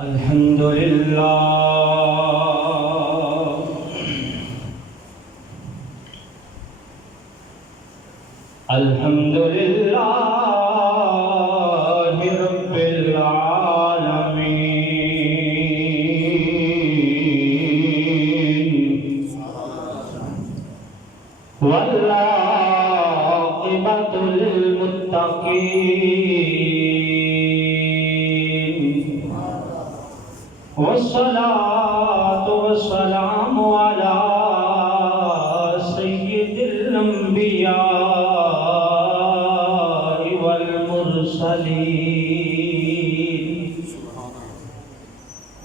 الحمد لله الحمد لله رب العالمين والعاقبة للمتقين والصلاة والسلام على سيد الأنبياء والمرسلين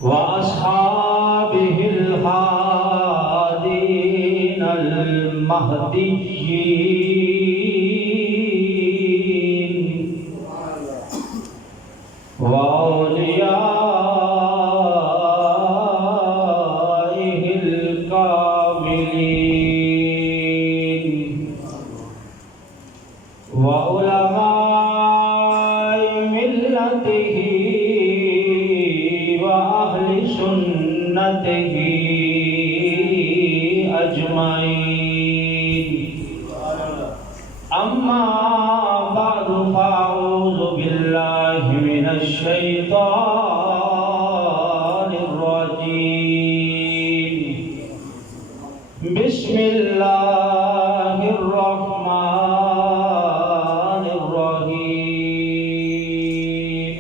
وأصحابه الهادين المهديين وأوليائه الكاملين وعلماء ملته وأهل سنته أجمعين أما بعد فأعوذ بالله من الشيطان الرجيم بسم الله الرحمن الرحيم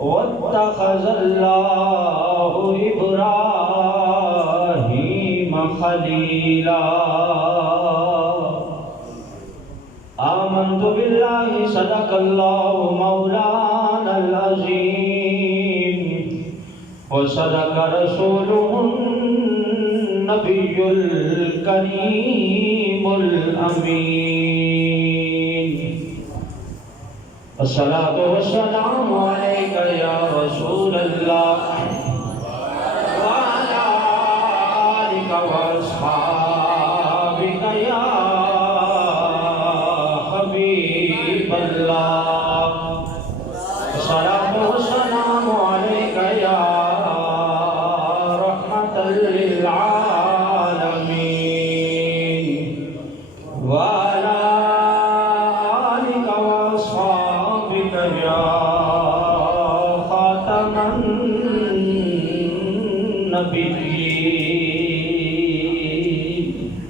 واتخذ الله إبراهيم خليلا آمنت بالله صدق الله مولانا العظيم وصدق رسوله النبي الكريم الأمين الصلاة والسلام عليك يا رسول الله وعلى آلك وأصحابك يا حبيب الله الصلاة والسلام عليك يا رحمة للعالمين وعلى آلك وأصحابك يا خاتم النبيين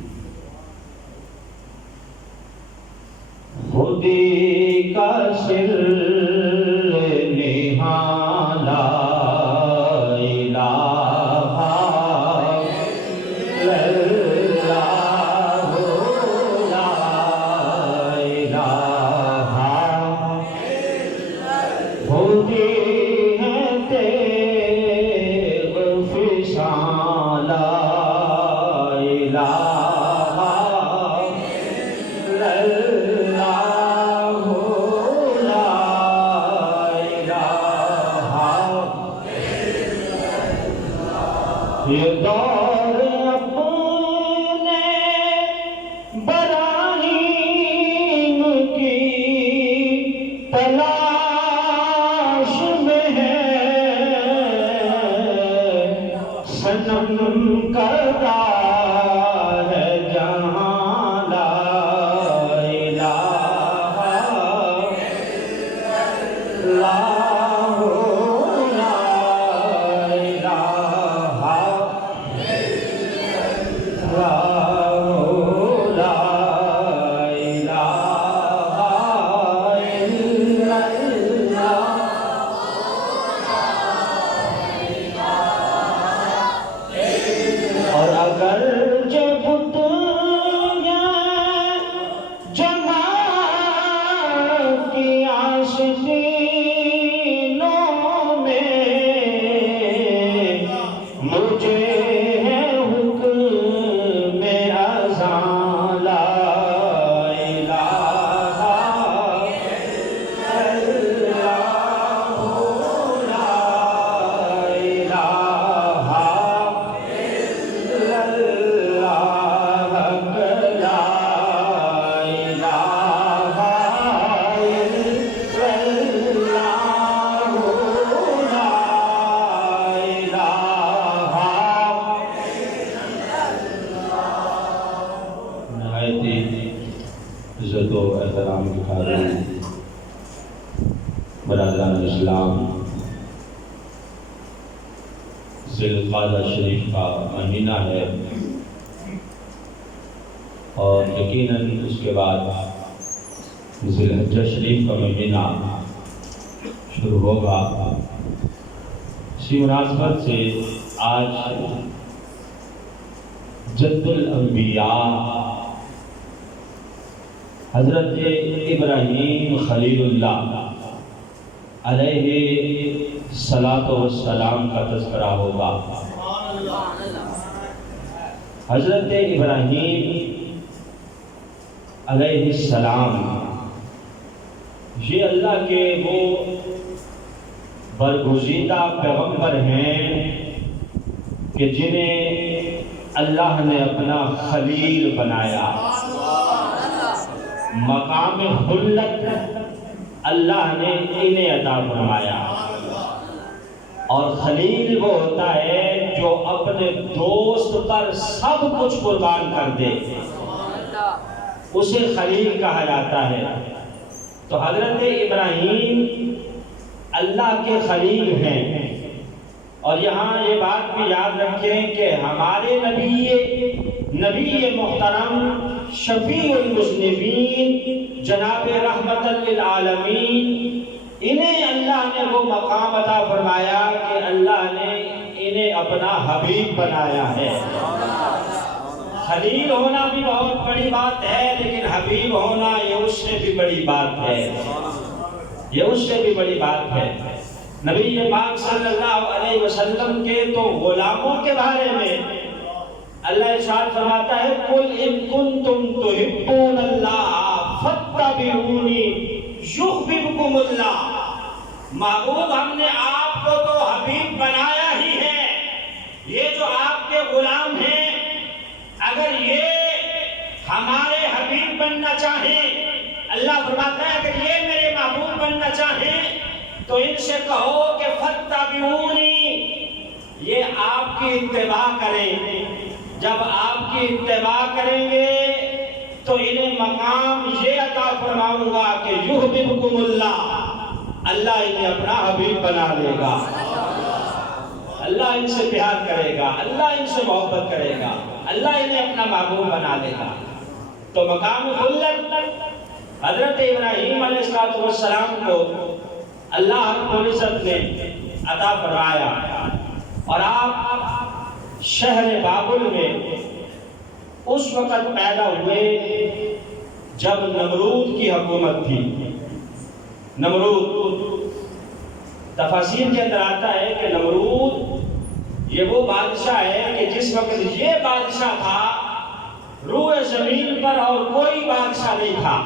خودی کا سر نہانا الہ الا اللہ لا الہ خودی ہے تیغ فشاں لا الہ یہ دور اپنے براہیم کی تلاش میں ہے صنم کرتا ہے جہاں لا الہ الا برادران اسلام، ذی القعدہ شریف کا مہینہ ہے اور یقیناً اس کے بعد ذی الحجہ شریف کا مہینہ شروع ہوگا۔ اسی مناسبت سے آج جد الانبیاء حضرت ابراہیم خلیل اللہ علیہ الصلاۃ والسلام کا تذکرہ ہوگا۔ حضرت ابراہیم علیہ السلام یہ اللہ کے وہ برگزیدہ پیغمبر ہیں کہ جنہیں اللہ نے اپنا خلیل بنایا۔ مقام خلت اللہ نے انہیں عطا فرمایا، اور خلیل وہ ہوتا ہے جو اپنے دوست پر سب کچھ قربان کر دے، اسے خلیل کہا جاتا ہے۔ تو حضرت ابراہیم اللہ کے خلیل ہیں، اور یہاں یہ بات بھی یاد رکھیں کہ ہمارے نبی محترم شفیع المذنبین جناب رحمت للعالمین، انہیں اللہ نے وہ مقام عطا فرمایا کہ اللہ نے انہیں اپنا حبیب بنایا ہے۔ خلیل ہونا بھی بہت بڑی بات ہے، لیکن حبیب ہونا یہ اس سے بھی بڑی بات ہے، یہ اس سے بھی بڑی بات ہے۔ نبی پاک صلی اللہ علیہ وسلم کے تو غلاموں کے بارے میں اللہ ارشاد فرماتا ہے قُلْ إِن كُنتُمْ تُحِبُّونَ اللَّهَ فَاتَّبِعُونِي يُحْبِبْكُمُ اللَّهُ۔ معبود ہم نے آپ کو تو حبیب بنایا ہی ہے، یہ جو آپ کے غلام ہیں اگر یہ ہمارے حبیب بننا چاہیں، اللہ فرماتا ہے اگر یہ میرے معبود بننا چاہیں تو ان سے کہو کہ فَاتَّبِعُونِي، یہ آپ کی اتباع کریں۔ جب آپ کی اتباع کریں گے تو انہیں مقام یہ عطا فرماؤں گا کہ یحببکم اللہ، اللہ انہیں اپنا حبیب بنا لے گا، اللہ ان سے پیار کرے گا، اللہ ان سے محبت کرے گا، اللہ انہیں اپنا محبوب بنا لے گا۔ تو مقام خلت حضرت ابراہیم علیہ السلام کو اللہ رب العزت نے عطا فرمایا، اور آپ شہر بابل میں اس وقت پیدا ہوئے جب نمرود کی حکومت تھی۔ نمرود تفاسیر کے اندر آتا ہے کہ نمرود یہ وہ بادشاہ ہے کہ جس وقت یہ بادشاہ تھا روئے زمین پر اور کوئی بادشاہ نہیں تھا،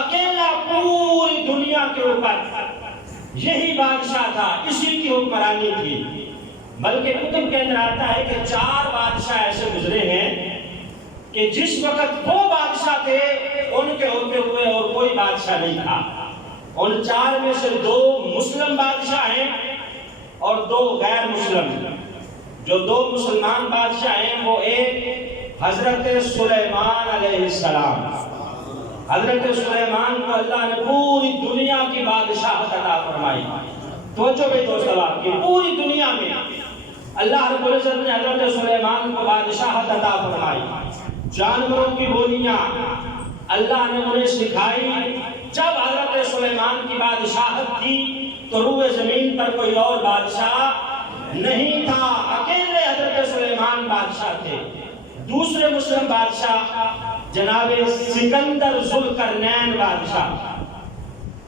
اکیلا پوری دنیا کے اوپر یہی بادشاہ تھا، اسی کی حکمرانی تھی۔ بلکہ کتب کے اندر آتا ہے کہ 4 بادشاہ ایسے گزرے ہیں کہ جس وقت وہ بادشاہ تھے ان کے ہوتے ہوئے اور کوئی بادشاہ نہیں تھا۔ ان 4 میں سے 2 مسلم بادشاہ ہیں اور 2 غیر مسلم۔ جو 2 مسلمان بادشاہ ہیں وہ ایک حضرت سلیمان علیہ السلام، حضرت سلیمان کو اللہ نے پوری دنیا کی بادشاہت عطا فرمائی۔ توجہ بھی دوست آپ کی، پوری دنیا میں اللہ رب العزت نے حضرت سلیمان کو بادشاہت عطا فرمائی۔ جانوروں کی بولیاں اللہ نے انہیں سکھائی۔ جب حضرت سلیمان کی بادشاہت تھی تو روئے زمین پر کوئی اور بادشاہ نہیں تھا، اکیلے حضرت سلیمان بادشاہ تھے۔ دوسرے مسلم بادشاہ جناب سکندر ذوالقرنین بادشاہ،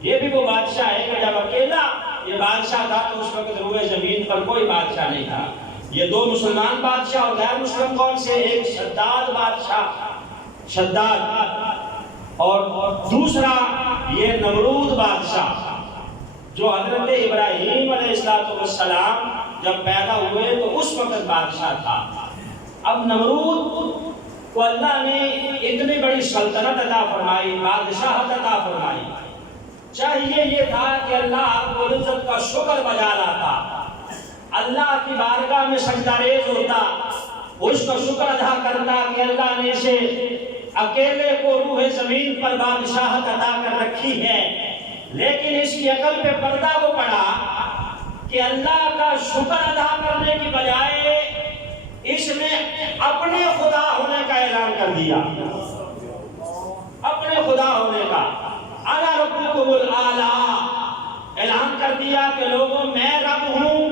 یہ بھی وہ بادشاہ ہے کہ جب اکیلا یہ بادشاہ تھا تو اس وقت روئے زمین پر کوئی بادشاہ نہیں تھا۔ یہ 2 مسلمان بادشاہ اور غیر مسلم کون سے؟ ایک شداد بادشاہ، شداد، اور دوسرا یہ نمرود بادشاہ جو حضرت ابراہیم علیہ السلام جب پیدا ہوئے تو اس وقت بادشاہ تھا۔ اب نمرود کو اللہ نے اتنی بڑی سلطنت عطا فرمائی، بادشاہت عطا فرمائی، چاہیے یہ تھا کہ اللہ رب العزت کا شکر بجا لاتا، اللہ کی بارگاہ میں سجدہ ریز ہوتا، اس کا شکر ادا کرتا کہ اللہ نے اسے اکیلے کو روح زمین پر بادشاہت عطا کر رکھی ہے، لیکن اس کی عقل پہ پردہ وہ پڑا کہ اللہ کا شکر ادا کرنے کی بجائے اس نے اپنے خدا ہونے کا اعلان کر دیا، اپنے خدا ہونے کا، انا ربکم الاعلی، اعلان کر دیا کہ لوگوں میں رب ہوں،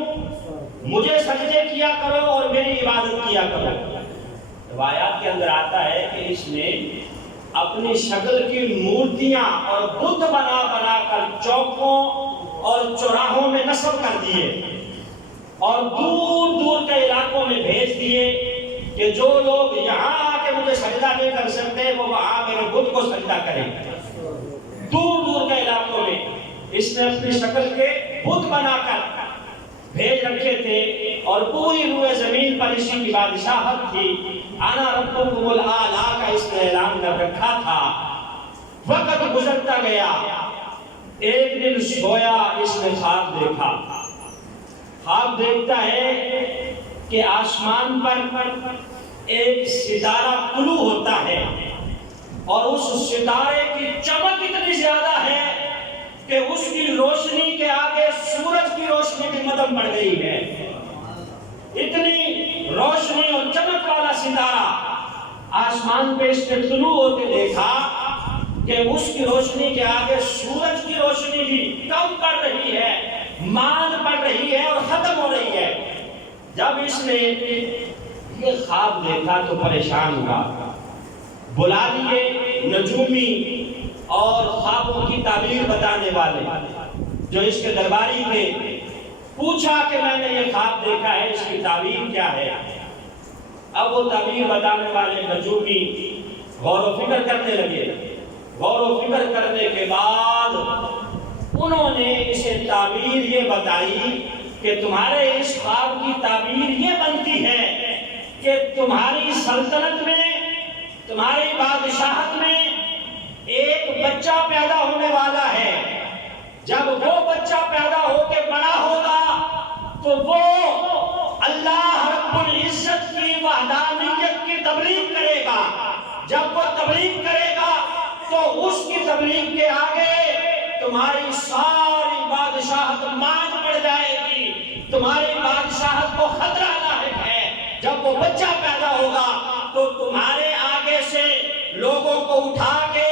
مجھے سجدے کیا کرو اور میری عبادت کیا کرو۔ روایات کے اندر آتا ہے کہ اس نے اپنی شکل کی مورتیاں اور بت بنا بنا کر چوکوں اور چوراہوں میں نصب کر دیے اور دور دور کے علاقوں میں بھیج دیے کہ جو لوگ یہاں آ کے مجھے سجدہ نہیں کر سکتے وہ وہاں میرے بت کو سجدہ کریں۔ دور دور کے علاقوں میں اس نے اپنی شکل کے بت بنا کر بھیج رکھے تھے اور پوری روئے زمین پر اسی کی بادشاہت تھی۔ انا ربکم الاعلی کا اس نے اعلان کر رکھا تھا۔ وقت گزرتا گیا، ایک دن سویا، اس نے خواب دیکھا۔ خواب دیکھتا ہے کہ آسمان پر ایک ستارہ طلوع ہوتا ہے اور اس ستارے کی چمک اتنی زیادہ ہے کہ اس کی روشنی کے آگے سورج کی روشنی بھی مدھم پڑ گئی ہے۔ اتنی روشنی اور چمک والا ستارہ آسمان پہ اس نے طلوع ہوتے دیکھا کہ اس کی روشنی کے آگے سورج کی روشنی بھی کم پڑ رہی ہے، ماند پڑ رہی ہے اور ختم ہو رہی ہے۔ جب اس نے یہ خواب دیکھا تو پریشان ہوا، بلا لیے نجومی اور خوابوں کی تعبیر بتانے والے جو اس کے درباری تھے، پوچھا کہ میں نے یہ خواب دیکھا ہے، اس کی تعبیر کیا ہے؟ اب وہ تعبیر بتانے والے نجومی غور و فکر کرنے لگے۔ غور و فکر کرنے کے بعد انہوں نے اسے تعبیر یہ بتائی کہ تمہارے اس خواب کی تعبیر یہ بنتی ہے کہ تمہاری سلطنت میں، تمہاری بادشاہت میں ایک بچہ پیدا ہونے والا ہے۔ جب وہ بچہ پیدا ہو کے بڑا ہوگا تو وہ اللہ رب العزت کی وحدانیت کی تبلیغ کرے گا۔ جب وہ تبلیغ کرے گا تو اس کی تبلیغ کے آگے تمہاری ساری بادشاہت ماند پڑ جائے گی، تمہاری بادشاہت کو خطرہ لاحق ہے۔ جب وہ بچہ پیدا ہوگا تو تمہارے آگے سے لوگوں کو اٹھا کے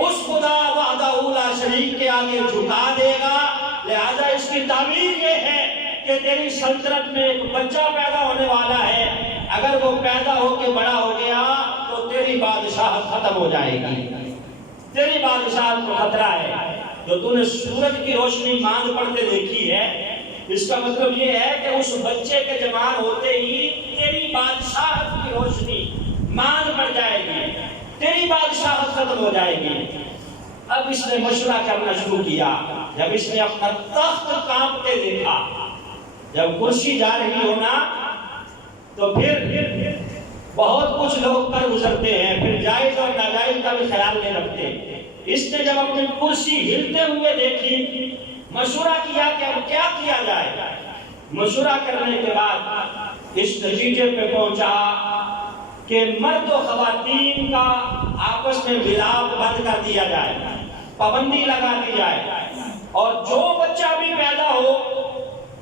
اس خدا وحدہ لا شریک کے آگے جھکا دے گا۔ لہذا اس کی تعبیر یہ ہے کہ تیری سلطنت میں ایک بچہ پیدا ہونے والا ہے، اگر وہ پیدا ہو کے بڑا ہو گیا تو تیری بادشاہت ختم ہو جائے گی، تیری بادشاہت کو خطرہ ہے۔ جو تو نے سورج کی روشنی ماند پڑتے دیکھی ہے، اس کا مطلب یہ ہے کہ اس بچے کے جوان ہوتے ہی تیری بادشاہت کی روشنی ماند پڑ جائے گی، تیری بادشاہت ختم ہو جائے گی۔ اب اس نے مشورہ کرنا شروع کیا۔ جب اس نے اپنا تخت کانپتے دیکھا، جب کرسی جا رہی ہونا تو پھر بہت کچھ لوگ پر گزرتے ہیں، پھر جائز اور ناجائز کا بھی خیال نہیں رکھتے۔ اس نے جب اپنی کرسی ہلتے ہوئے دیکھی، مشورہ کیا کہ اب کیا کیا جائے۔ مشورہ کرنے کے بعد اس نتیجے پہ پہنچا کہ مرد و خواتین کا آپس میں ملاپ بند کر دیا جائے، پابندی لگا دی جائے، اور جو بچہ بھی پیدا ہو،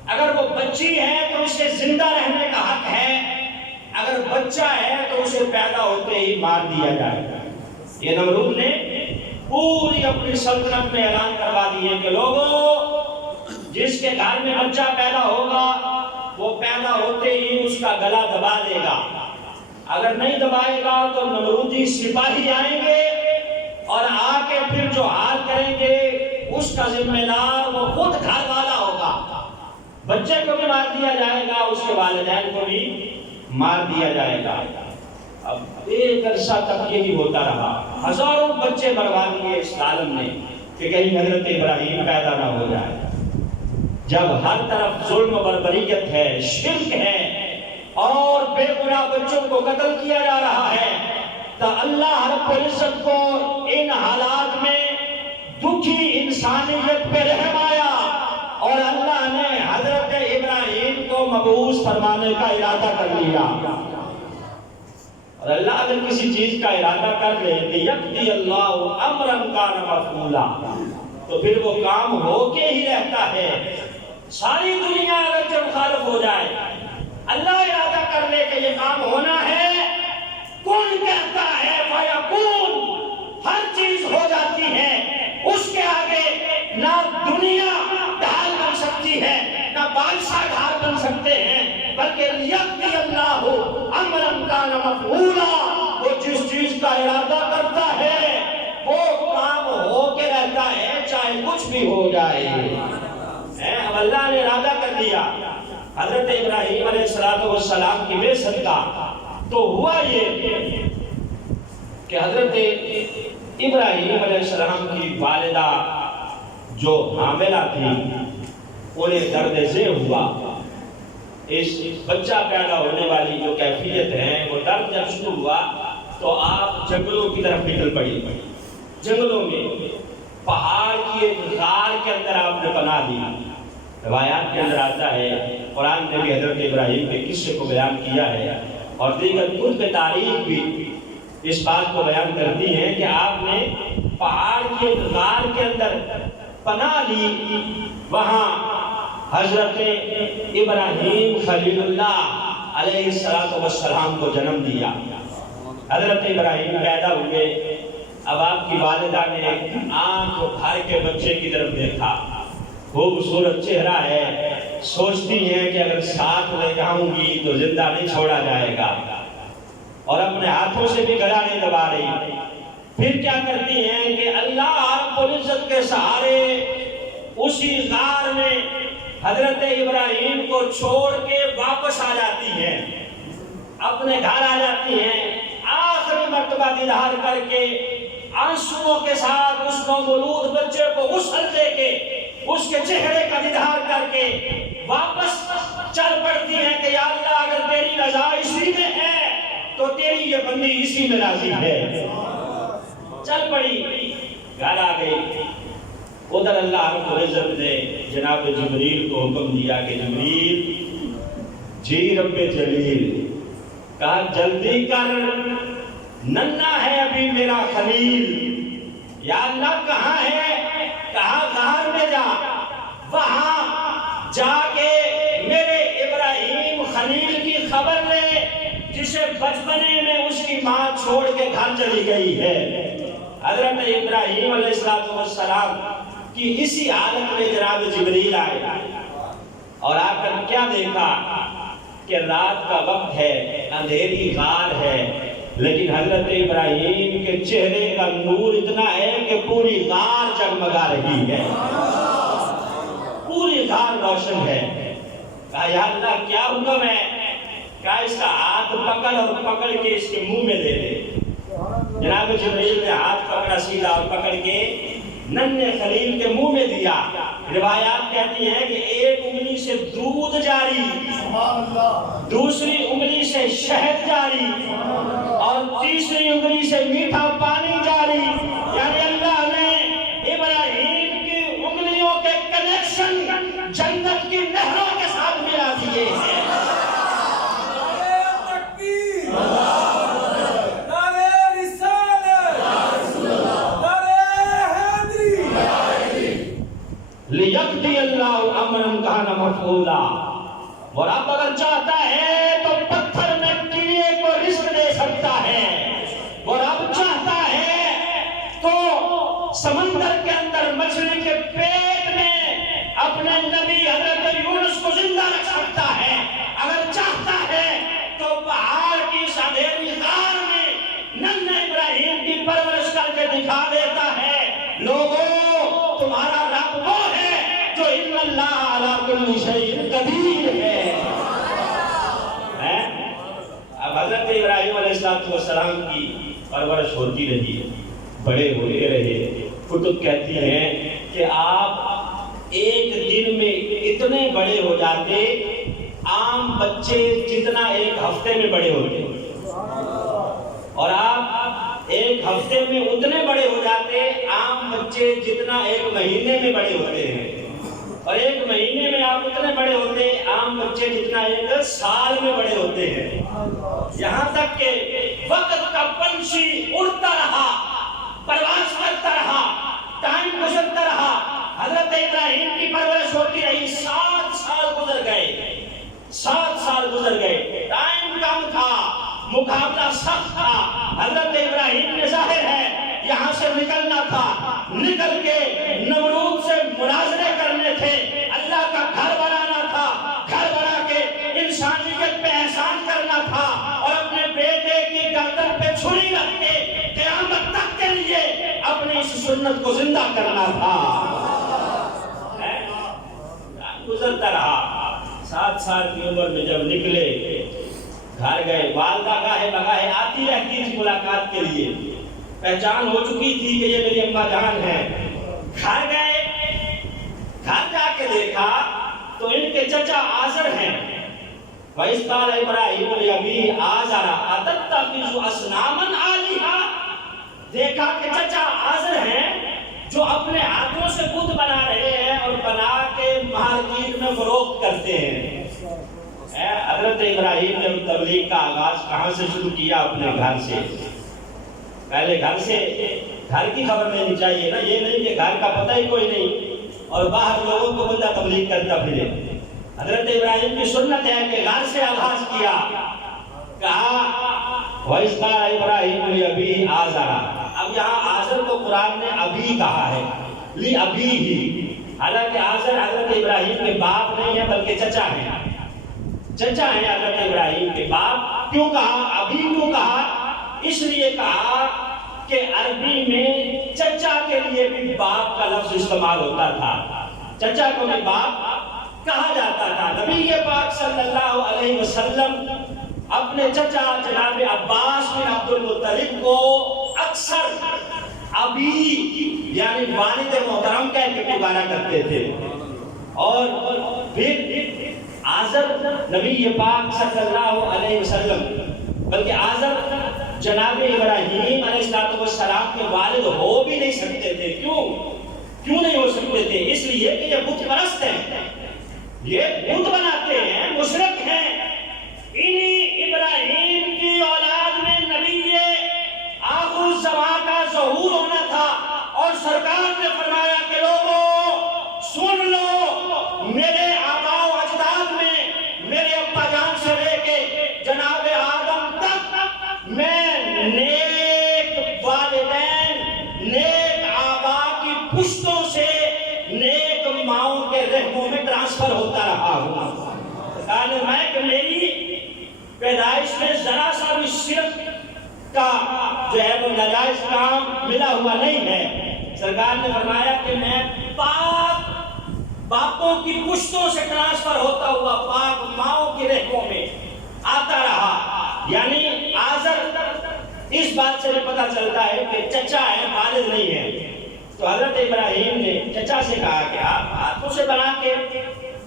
اگر وہ بچی ہے تو اسے زندہ رہنے کا حق ہے، اگر بچہ ہے تو اسے پیدا ہوتے ہی مار دیا جائے۔ یہ نمرود نے پوری اپنی سلطنت میں اعلان کروا دیے کہ لوگوں، جس کے گھر میں بچہ پیدا ہوگا وہ پیدا ہوتے ہی اس کا گلا دبا دے گا، اگر نہیں دبائے گا تو نمرودی سپاہی آئیں گے اور آ کے پھر جو حال کریں گے اس کا ذمہ دار وہ خود گھر والا ہوگا۔ بچے کو بھی مار دیا جائے گا، اس کے والدین کو بھی مار دیا جائے گا۔ اب ایک عرصہ تک یہی ہوتا رہا، ہزاروں بچے مروا دیے اس عالم نے کہ کہیں حضرت ابراہیم پیدا نہ ہو جائے۔ جب ہر طرف ظلم و بربریت ہے، شرک ہے اور بے گناہ بچوں کو قتل کیا جا رہا ہے، تو اللہ رب العزت کو ان حالات میں دکھی انسانیت پہ رحم آیا اور اللہ نے حضرت ابراہیم کو مبعوث فرمانے کا ارادہ کر لیا۔ اور اللہ اگر کسی چیز کا ارادہ کر لے کہ یقضی اللہ امرا کان مفعولا، تو پھر وہ کام ہو کے ہی رہتا ہے۔ ساری دنیا اگر جب مخالف ہو جائے، اللہ ارادہ کر لے کہ یہ کام ہونا ہے، کون کہتا ہے فیکون، ہر چیز ہو جاتی ہے۔ اس کے آگے نہ دنیا ڈھال بن سکتی ہے، نہ بادشاہ ڈھال بن سکتے ہیں، بلکہ لیقضی اللہ امرا کان مفعولا، وہ جس چیز کا ارادہ کرتا ہے وہ کام ہو کے رہتا ہے، چاہے کچھ بھی ہو جائے۔ اب اللہ نے ارادہ کر دیا حضرت ابراہیم علیہ السلام کی بعثت کا، تو ہوا یہ کہ حضرت ابراہیم علیہ السلام کی والدہ جو حاملہ تھی انہیں درد ذہ ہوا۔ اس بچہ پیدا ہونے والی جو کیفیت ہے، وہ درد جب شروع ہوا تو آپ جنگلوں کی طرف نکل پڑی۔ جنگلوں میں پہاڑ کی ایک غار کے اندر آپ نے پناہ دی۔ روایات کے اندر آتا ہے، قرآن نے بھی حضرت ابراہیم کے قصے کو بیان کیا ہے، اور دیگر کتب تاریخ بھی اس بات کو بیان کرتی ہیں کہ آپ نے پہاڑ کی ایک غار کے اندر پناہ لی، وہاں حضرت ابراہیم خلیل اللہ علیہ السلام کو جنم دیا۔ حضرت ابراہیم پیدا ہوئے، اب آپ کی والدہ نے آنکھ بھر کے بچے کی طرف دیکھا، خوبصورت چہرہ ہے، سوچتی ہیں کہ اگر ساتھ لے جاؤں گی تو زندہ نہیں چھوڑا جائے گا، اور اپنے ہاتھوں سے بھی گلا نہیں دبا رہی۔ پھر کیا کرتی ہیں کہ اللہ رب العزت کے سہارے اسی غار میں حضرت ابراہیم کو چھوڑ کے واپس آ جاتی ہیں، اپنے گھر آ جاتی ہیں، آخری مرتبہ دیدار کر کے آنسوؤں کے ساتھ اس نومولود بچے کو غسل دے کے اس کے چہرے کا دیدار کر کے واپس چل پڑتی ہیں کہ یا اللہ اگر تیری رضا اسی میں ہے تو تیری یہ بندی اسی میں راضی ہے۔ چل پڑی، گھر آ گئی۔ ادھر اللہ رب العزت نے جناب جبریل کو حکم دیا کہ جبریل جی رب جلیل، کہا جلدی کر، ننھا ہے ابھی میرا خلیل۔ یا اللہ کہاں ہے؟ کہا غار میں جا، وہاں جا کے میرے ابراہیم خلیل کی خبر لے، جسے بچپنے میں اس کی ماں چھوڑ کے گھر چلی گئی ہے۔ حضرت ابراہیم علیہ السلام کی اسی حالت میں جناب جبریل آئے، اور آ کر کیا دیکھا کہ رات کا وقت ہے، اندھیری غار ہے، لیکن حضرت ابراہیم کے چہرے کا نور اتنا ہے کہ پوری غار جگمگا رہی ہے، پوری غار روشن ہے۔ کہا یا اللہ کیا حکم ہے؟ کہا اس کا ہاتھ پکڑ اور پکڑ کے اس کے منہ میں دے دے۔ جناب جبریل نے ہاتھ پکڑا سیدھا اور پکڑ کے ننھے خلیل کے منہ میں دیا۔ روایات کہتی ہیں کہ ایک انگلی سے دودھ جاری، دوسری انگلی سے شہد جاری، اور تیسری انگلی سے میٹھا پانی جاری، یعنی اللہ نے ابراہیم کی انگلیوں کے کنیکشن جنت کی نہروں کے ساتھ ملا دیے ہیں۔ لیقضی اللہ امرا کان مفعولا، اور اب اگر چاہتا ہے تو پتھر میں کیڑے کو رزق دے سکتا ہے، اور اب چاہتا ہے تو سمندر کے اندر مچھلی کے پیٹ میں اپنے نبی حضرت یونس کو زندہ رکھ سکتا ہے، اگر چاہتا ہے تو پہاڑ کی اس اندھیری غار میں ننھے ابراہیم کی پرورش کر کے دکھا دیتا ہے۔ لوگوں تمہارا رب وہ ہے جو ان اللہ علی کل شیء قدیر ہے۔ اب حضرت ابراہیم علیہ السلام کی پرورش ہوتی رہی، بڑے ہوتے رہے۔ کتب کہتی ہیں کہ آپ ایک دن میں اتنے بڑے ہو جاتے، عام بچے جتنا ایک ہفتے میں بڑے ہوتے، اور آپ ایک ہفتے میں اتنے بڑے ہو جاتے عام بچے جتنا ایک مہینے میں بڑے ہوتے ہیں، اور ایک مہینے میں آپ اتنے بڑے ہوتے عام بچے جتنا ایک سال میں بڑے ہوتے ہیں۔ یہاں تک کہ وقت کا پنچھی اڑتا رہا، پرواز کرتا رہا، ٹائم گزرتا رہا، حضرت ابراہیم کی پرورش ہوتی رہی، 7 سال گزر گئے، 7 سال گزر گئے، ٹائم کم تھا، مقابلہ سخت تھا۔ حضرت ابراہیم نے ظاہر ہے یہاں سے نکلنا تھا، نکل کے نمرود سے مناظرے کرنے تھے، اللہ کا گھر بنانا تھا، گھر بنا کے انسانیت پہ احسان کرنا تھا، اور اپنے بیٹے کی گردن پہ چھری رکھ کے قیامت تک کے لیے اپنی اس سنت کو زندہ کرنا تھا۔ گزرتا رہا، 7 سال کی عمر میں جب نکلے، گھر گئے، والدہ گاہے بگاہے آتی رہتی تھی ملاقات کے لیے، پہچان ہو چکی تھی کہ یہ میری اماں جان ہے۔ گھر گئے، گھر جا کے دیکھا تو ان کے چچا آزر ہیں۔ وَإِذْ قَالَ إِبْرَاهِيمُ لِأَبِيهِ آزَرَ أَتَتَّخِذُ أَصْنَامًا آلِهَةً، دیکھا کہ چچا آزر ہیں جو اپنے ہاتھوں سے بت بنا رہے ہیں اور بنا کے مارکیٹ میں فروخت کرتے ہیں۔ حضرت ابراہیم نے تبلیغ کا آغاز کہاں سے شروع کیا؟ اپنے گھر سے۔ پہلے گھر سے، گھر کی خبر لینی چاہیے نا، یہ نہیں کہ گھر کا پتہ ہی کوئی نہیں اور باہر لوگوں کو بندہ تبلیغ کرتا پھرے۔ حضرت ابراہیم کی سنت ہے کہ گھر سے آغاز کیا، کہا وَإِذْ قَالَ إِبْرَاهِيمُ لِأَبِيهِ آزَرَ۔ اب یہاں آزر کو قرآن نے ابی کہا ہے، لِأَبِيهِ، حالانکہ آزر حضرت ابراہیم کے باپ نہیں ہے بلکہ چچا ہیں، چچا ہیں حضرت ابراہیم کے باپ۔ کیوں کہا ابھی، کیوں کہا؟ اس لیے کہا کہ عربی میں چچا کے لیے بھی باپ کا لفظ استعمال ہوتا تھا، چچا کو بھی باپ کہا جاتا تھا۔ نبی پاک صلی اللہ علیہ وسلم اپنے چچا جناب عباس بن عبد المطلب کو اکثر ابھی یعنی والد محترم کہہ کے پکارا کرتے تھے، اور پھر آزر نبی پاک صلی اللہ علیہ وسلم، بلکہ آزر جناب ابراہیم علیہ السلام کے والد ہو بھی نہیں سکتے تھے۔ کیوں نہیں ہو سکتے تھے؟ اس لیے کہ یہ بت پرست ہیں، یہ بت بناتے ہیں، مشرک ہیں۔ انہی ابراہیم کی اولاد میں نبی آخر الزمان کا ظہور ہونا تھا، اور سرکار نے فرمایا کہ لوگوں سن لو، میرے آباء و اجداد میں، میرے ابا جان سے لے کے جناب آدم تک، میں نیک والدین، نیک آباء کی پشتوں سے نیک ماؤں کے رحموں میں ٹرانسفر ہوتا رہا ہوں۔ میں کہ میری پیدائش میں ذرا سا بھی شرک کا جو ہے وہ ناجائز کام ملا ہوا نہیں ہے۔ سرکار نے فرمایا کہ میں پاک باپوں کی پشتوں سے ٹرانسفر ہوتا ہوا پاک ماؤں کی رحموں میں آتا رہا۔ یعنی آزر اس بات سے بھی پتہ چلتا ہے کہ چچا ہے، والد نہیں ہے۔ تو حضرت ابراہیم نے چچا سے کہا کہ آپ ہاتھوں سے بنا کے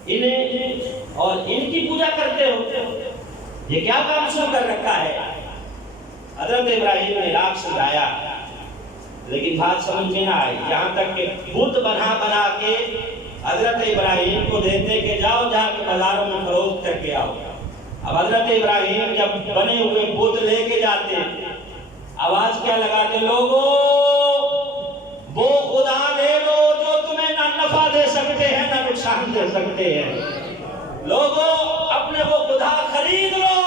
انہیں اور ان کی پوجا کرتے ہو، یہ کیا کام شروع کر رکھا ہے؟ حضرت ابراہیم نے لاکھ سمجھایا، لیکن بات سمجھ میں نہ آئی، یہاں تک کہ بت بنا کے حضرت ابراہیم کو دیتے کہ جاؤ جا کے بازاروں میں فروخت کر کے آؤ۔ اب حضرت ابراہیم جب بنے ہوئے بت لے کے جاتے، آواز کیا لگاتے؟ لوگوں وہ خدا لے لو جو تمہیں نہ نفع دے سکتے ہیں نہ نقصان دے سکتے ہیں۔ لوگوں اپنے وہ خدا خرید لو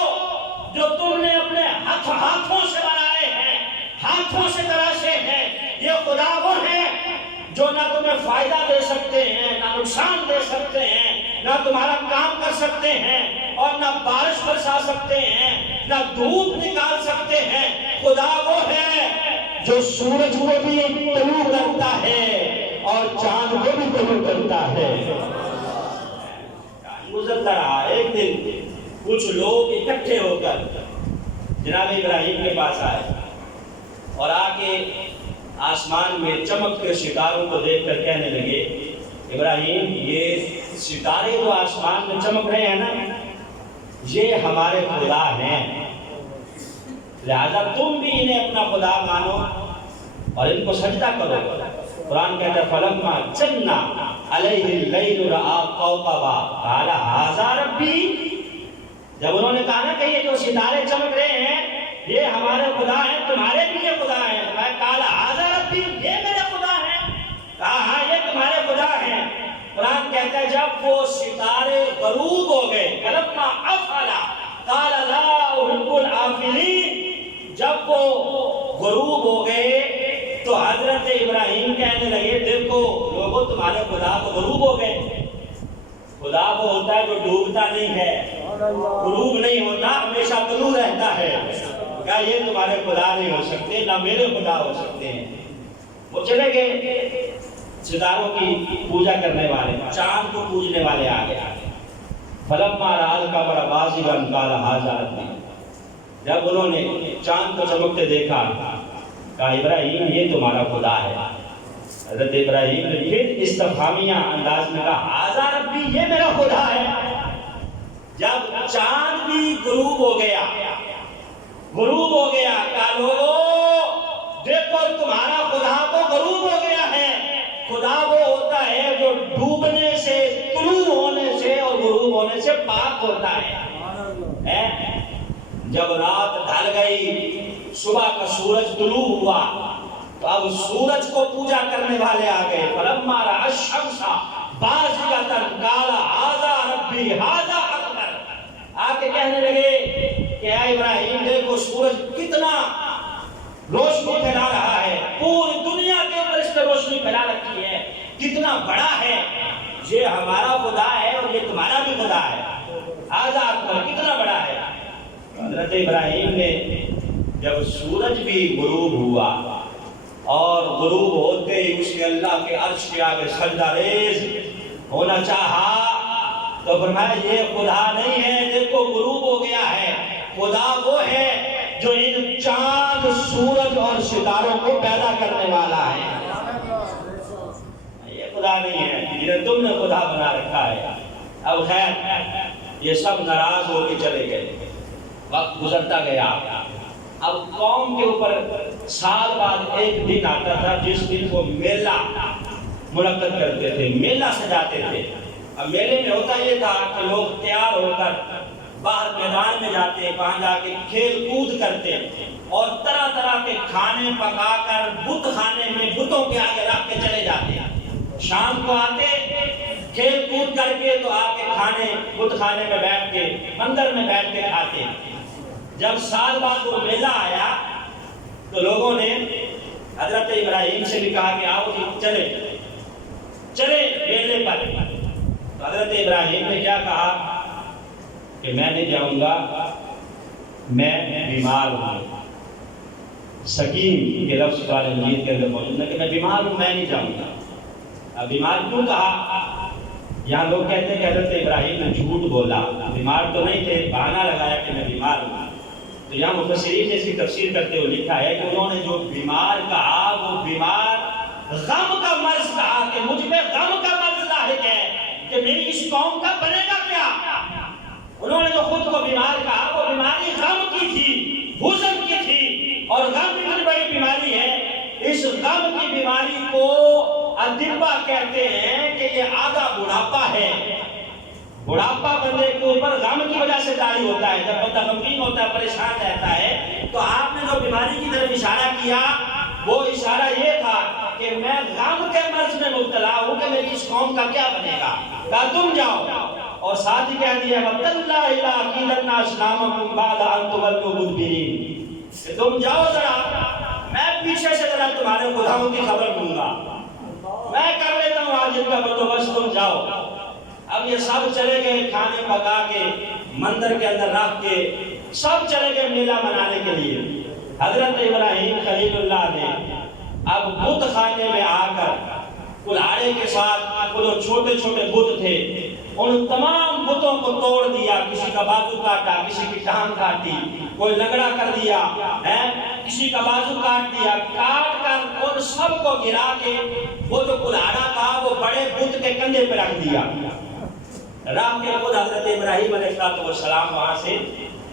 جو تم نے اپنے ہاتھوں سے بنائے ہیں، ہاتھوں سے تراشے ہیں۔ یہ خدا وہ ہیں جو نہ تمہیں فائدہ دے سکتے ہیں نہ نقصان دے سکتے ہیں، نہ تمہارا کام کر سکتے ہیں اور نہ بارش برسا سکتے ہیں، نہ دودھ نکال سکتے ہیں۔ خدا وہ ہے جو سورج کو بھی طلوع کرتا ہے اور چاند کو بھی طلوع کرتا ہے۔ گزرتا رہا، ایک دن کچھ لوگ اکٹھے ہو کر جناب ابراہیم کے پاس آئے اور آ کے آسمان میں چمکتے ستاروں کو دیکھ کر کہنے لگے، ابراہیم یہ ستارے جو آسمان میں چمک رہے ہیں نا، یہ ہمارے خدا ہیں، لہذا تم بھی انہیں اپنا خدا مانو اور ان کو سجدہ کرو۔ قرآن کہتا ہے فَلَمَّا جَنَّ عَلَيْهِ اللَّيْلُ رَأَىٰ كَوْكَبًا قَالَ هَٰذَا رَبِّي۔ جب انہوں نے کہا نا کہ یہ جو ستارے چمک رہے ہیں یہ ہمارے خدا ہیں، تمہارے بھی یہ خدا ہیں، قَالَ هَٰذَا رَبِّي، یہ میرے خدا ہیں۔ کہا ہاں یہ تمہارے خدا ہیں۔ جب وہ ستارے غروب ہو گئے، فلما افل قال لا احب الافلین، جب وہ غروب ہو گئے تو حضرت ابراہیم کہنے لگے دیکھو لوگوں تمہارے خدا تو غروب ہو گئے، خدا وہ ہوتا ہے جو ڈوبتا نہیں ہے، غروب نہیں ہوتا، ہمیشہ طلوع رہتا ہے، کہا یہ تمہارے خدا نہیں ہو سکتے، نہ میرے خدا ہو سکتے ہیں۔ وہ چلے گئے ستاروں کی پوجا کرنے والے، چاند کو پوجنے والے آ گئے۔ فلما رأى القمر بازغا قال هذا ربي، جب انہوں نے چاند کو چمکتے دیکھا کہا ابراہیم یہ تمہارا خدا ہے۔ حضرت ابراہیم نے پھر استفہامیہ انداز میں کہا هذا ربی، یہ میرا خدا ہے۔ جب چاند بھی غروب ہو گیا، کہا لوگو دیکھو تمہارا خدا تو غروب ہو گیا ہے، خدا وہ ہوتا ہے جو ڈوبنے سے، طلوع ہونے سے اور غروب ہونے سے پاک ہوتا ہے۔ جب رات ڈھل گئی، صبح کا سورج طلوع ہوا تو اب سورج کو پوجا کرنے والے آ گئے۔ فلما رأى الشمس بازغة قال هذا ربي هذا اکبر، آ کے کہنے لگے کہ اے ابراہیم دیکھو سورج کتنا روشنی پھیلا رہا ہے، پوری دنیا کے اوپر اس نے روشنی پھیلا رکھی ہے، کتنا بڑا ہے، یہ ہمارا خدا ہے اور یہ تمہارا بھی خدا ہے، هذا اکبر، کتنا بڑا ہے۔ حضرت ابراہیم نے جب سورج بھی غروب ہوا اور غروب ہوتے ہی اس نے اللہ کے عرش کے آگے سجدہ ریز ہونا چاہا تو فرمایا یہ خدا نہیں ہے، دیکھو غروب ہو گیا ہے، خدا وہ ہے جو ان چاند، سورج اور ستاروں کو پیدا کرنے والا ہے، یہ خدا نہیں ہے جنہیں تم نے خدا بنا رکھا ہے۔ اب خیر یہ سب ناراض ہو کے چلے گئے، وقت گزرتا گیا۔ اب قوم کے اوپر سال بعد ایک دن آتا تھا جس دن وہ میلہ منعقد کرتے تھے، میلہ سجاتے تھے۔ اب میلے میں ہوتا یہ تھا کہ لوگ تیار ہو کر باہر میدان میں جاتے، وہاں جا کے کھیل کود کرتے اور طرح طرح کے کھانے پکا کر بت خانے میں بتوں کے آگے رکھ کے چلے جاتے۔ شام کو آتے کھیل کود کر کے تو آ کے کھانے بت خانے میں بیٹھ کے، مندر میں بیٹھ کے کھاتے۔ جب سال بعد وہ میلہ آیا تو لوگوں نے حضرت ابراہیم سے بھی کہا کہ آؤ چلے میلے پر۔ تو حضرت ابراہیم نے کیا کہا کہ میں نہیں جاؤں گا، میں بیمار ہوں۔ سکیم کے لفظ قرآن مجید کے اندر موجود ہے کہ میں بیمار ہوں، میں نہیں جاؤں گا۔ اب بیمار کیوں کہا؟ یہاں لوگ کہتے ہیں کہ حضرت ابراہیم نے جھوٹ بولا، بیمار تو نہیں تھے، بہانہ لگایا کہ میں بیمار ہوں۔ تو یہاں مفسرین نے اس کی تفسیر کرتے ہوئے لکھا ہے کہ انہوں نے جو بیمار کہا وہ بیمار غم کا مرض کہا کہ مجھ پہ غم کا مرض لاحق ہے کہ میری اس قوم کا بنے گا کیا۔ انہوں نے جو خود کو بیمار کہا وہ بیماری غم کی تھی، حزن کی تھی، اور غم بھی بڑی بڑی بیماری ہے۔ اس غم کی بیماری کو اطباء کہتے ہیں کہ یہ آدھا بڑھاپا ہے۔ بڑھاپا بندے کے اوپر غم کی وجہ سے جاری ہوتا ہے، جب بندہ غمگین ہوتا ہے، پریشان رہتا ہے۔ تو آپ نے جو بیماری کی طرف اشارہ کیا وہ اشارہ یہ تھا کہ میں غم کے مرض میں مبتلا ہوں کہ میری اس قوم کا کیا بنے گا۔ کہا تم جاؤ، اور ساتھ ہی کہہ دیا وَتَاللَّهِ لَأَكِيدَنَّ أَصْنَامَكُمْ بَعْدَ أَن تُوَلُّوا مُدْبِرِينَ، کہ تم جاؤ ذرا، میں پیچھے سے ذرا تمہارے خداؤں کی خبر دوں گا، میں کر لیتا ہوں آج ان کا بندوبست، تم جاؤ۔ اب یہ سب چلے گئے کھانے پکا کے، مندر کے اندر رکھ کے، سب چلے گئے میلہ منانے کے لیے۔ حضرت ابراہیم خلیل اللہ نے اب بت خانے میں آ کر کلاڑے کے ساتھ، وہ جو چھوٹے چھوٹے بت تھے ان تمام بتوں کو توڑ دیا، کسی کا بازو کاٹا، کسی کی ٹانگ کاٹی، کوئی لنگڑا کر دیا، کسی کا بازو کاٹ دیا، کاٹ کر ان سب کو گرا کے وہ جو کلاڑا تھا وہ بڑے بت کے کندھے پہ رکھ دیا۔ رام کے خود حضرت ابراہیم علیہ السلام وہاں سے